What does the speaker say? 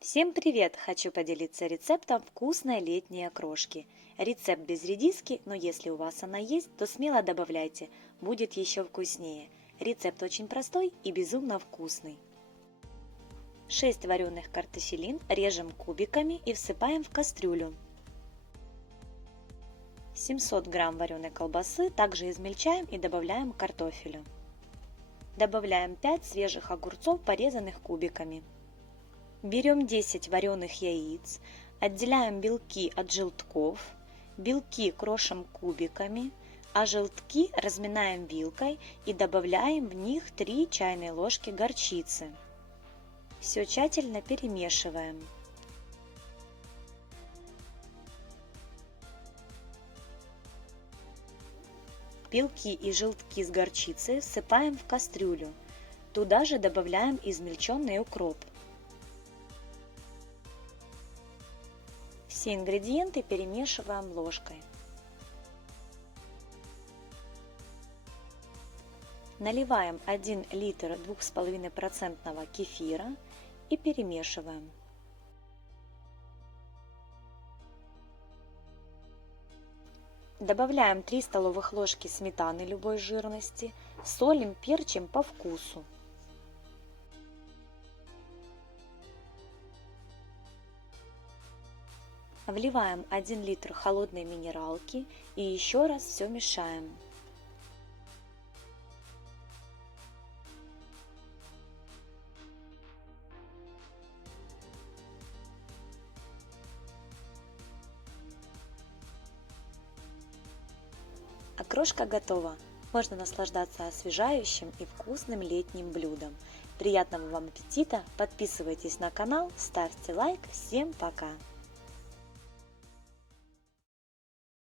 Всем привет! Хочу поделиться рецептом вкусной летней окрошки. Рецепт без редиски, но если у вас она есть, то смело добавляйте, будет еще вкуснее. Рецепт очень простой и безумно вкусный. 6 вареных картофелин режем кубиками и всыпаем в кастрюлю. 700 грамм вареной колбасы также измельчаем и добавляем к картофелю. Добавляем 5 свежих огурцов, порезанных кубиками. Берем 10 вареных яиц, отделяем белки от желтков, белки крошим кубиками, а желтки разминаем вилкой и добавляем в них 3 чайные ложки горчицы. Все тщательно перемешиваем. Белки и желтки с горчицей всыпаем в кастрюлю. Туда же добавляем измельченный укроп. Все ингредиенты перемешиваем ложкой. Наливаем 1 литр 2,5% кефира и перемешиваем. Добавляем 3 столовых ложки сметаны любой жирности, солим, перчим по вкусу. Вливаем 1 литр холодной минералки и еще раз все мешаем. Окрошка готова. Можно наслаждаться освежающим и вкусным летним блюдом. Приятного вам аппетита! Подписывайтесь на канал, ставьте лайк. Всем пока!